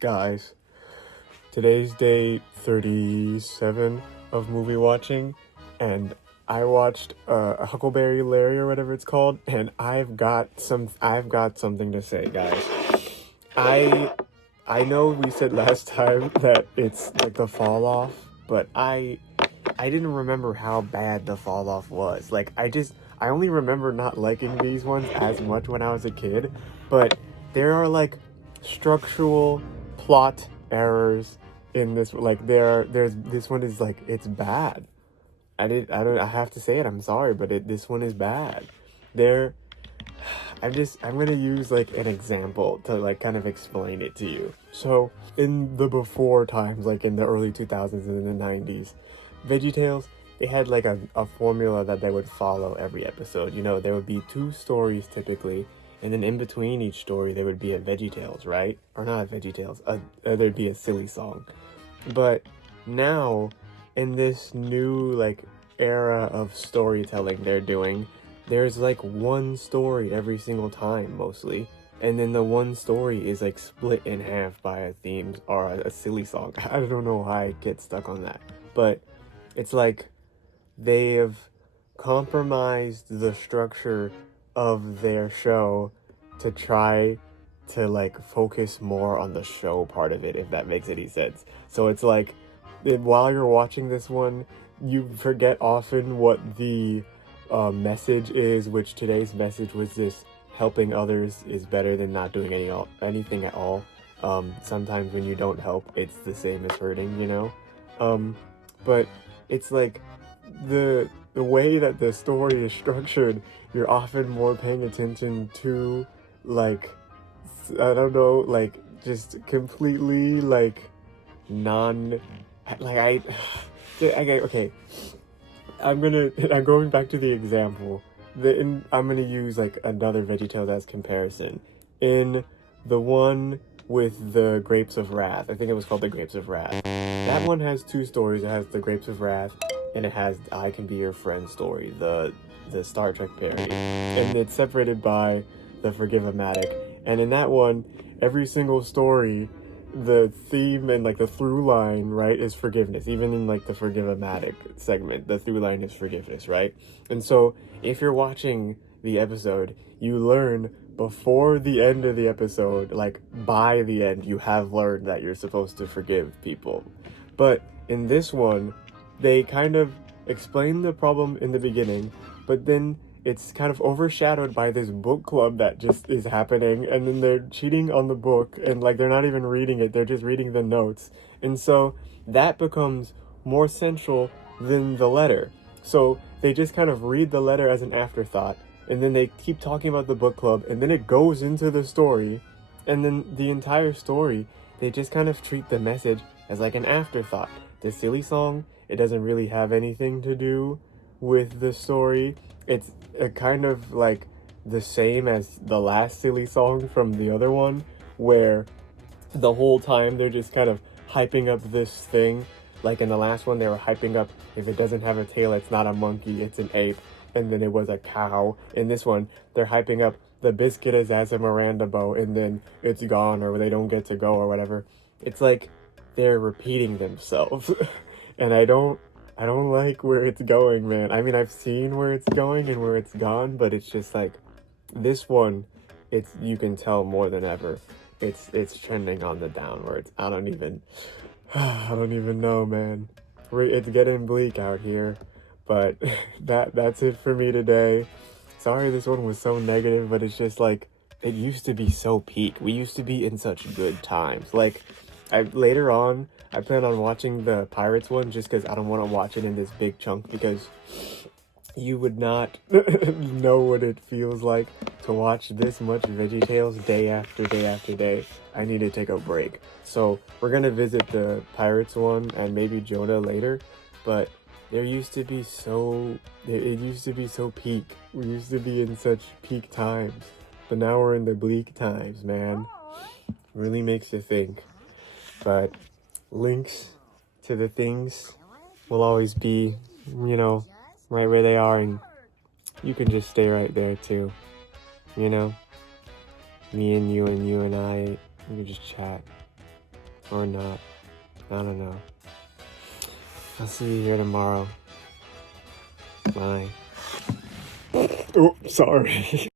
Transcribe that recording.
Guys, today's day 37 of movie watching, and I watched Huckleberry Larry or whatever it's called, and I've got something to say, guys. I know we said last time that it's like the fall off, but I didn't remember how bad the fall off was. I only remember not liking these ones as much when I was a kid, but there are like structural plot errors in this. There's this one is like, it's bad. I have to say it, I'm sorry, but this one is bad. I'm gonna use like an example to like kind of explain it to you. So in the before times, like in the early 2000s and the 90s, VeggieTales, they had like a formula that they would follow every episode. You know, there would be 2 stories typically, and then in between each story there would be a VeggieTales, right? Or not a VeggieTales, there'd be a silly song. But now, in this new like era of storytelling they're doing, there's like one story every single time mostly, and then the one story is like split in half by a theme or a silly song. I don't know why I get stuck on that, but it's like they have compromised the structure of their show to try to like focus more on the show part of it, if that makes any sense. So it's like, while you're watching this one, you forget often what the message is, which today's message was this: helping others is better than not doing anything at all. Sometimes when you don't help, it's the same as hurting, you know? But it's like the way that the story is structured, you're often more paying attention to like, I don't know, like just completely like okay. I'm going back to the example. I'm gonna use like another VeggieTales as comparison. In the one with the Grapes of Wrath, I think it was called the Grapes of Wrath. That one has 2 stories. It has the Grapes of Wrath, and it has the I Can Be Your Friend story, the Star Trek parody. And it's separated by the Forgive-O-Matic. And in that one, every single story, the theme and like the through line, right, is forgiveness. Even in like the Forgive-O-Matic segment, the through line is forgiveness, right? And so if you're watching the episode, you learn before the end of the episode, like by the end, you have learned that you're supposed to forgive people. But in this one, they kind of explain the problem in the beginning, but then it's kind of overshadowed by this book club that just is happening, and then they're cheating on the book, and like they're not even reading it, they're just reading the notes. And so that becomes more central than the letter. So they just kind of read the letter as an afterthought, and then they keep talking about the book club, and then it goes into the story, and then the entire story, they just kind of treat the message as like an afterthought. The silly song, it doesn't really have anything to do with the story. It's kind of like the same as the last silly song from the other one, where the whole time they're just kind of hyping up this thing. Like in the last one, they were hyping up, if it doesn't have a tail, it's not a monkey, it's an ape. And then it was a cow. In this one, they're hyping up the biscuit as a Miranda bow, and then it's gone, or they don't get to go, or whatever. It's like they're repeating themselves. And I don't like where it's going, man. I mean, I've seen where it's going and where it's gone, but it's just like, this one, you can tell more than ever, it's trending on the downwards. I don't even know, man. It's getting bleak out here, but that's it for me today. Sorry this one was so negative, but it's just like, it used to be so peak. We used to be in such good times. Like, later on, I plan on watching the Pirates one just because I don't want to watch it in this big chunk, because you would not know what it feels like to watch this much VeggieTales day after day after day. I need to take a break. So we're going to visit the Pirates one and maybe Jonah later, but it used to be so peak. We used to be in such peak times, but now we're in the bleak times, man. Really makes you think. But links to the things will always be, you know, right where they are, and you can just stay right there too, you know? Me and you and I, we can just chat. Or not. I don't know. I'll see you here tomorrow. Bye. Oh, sorry.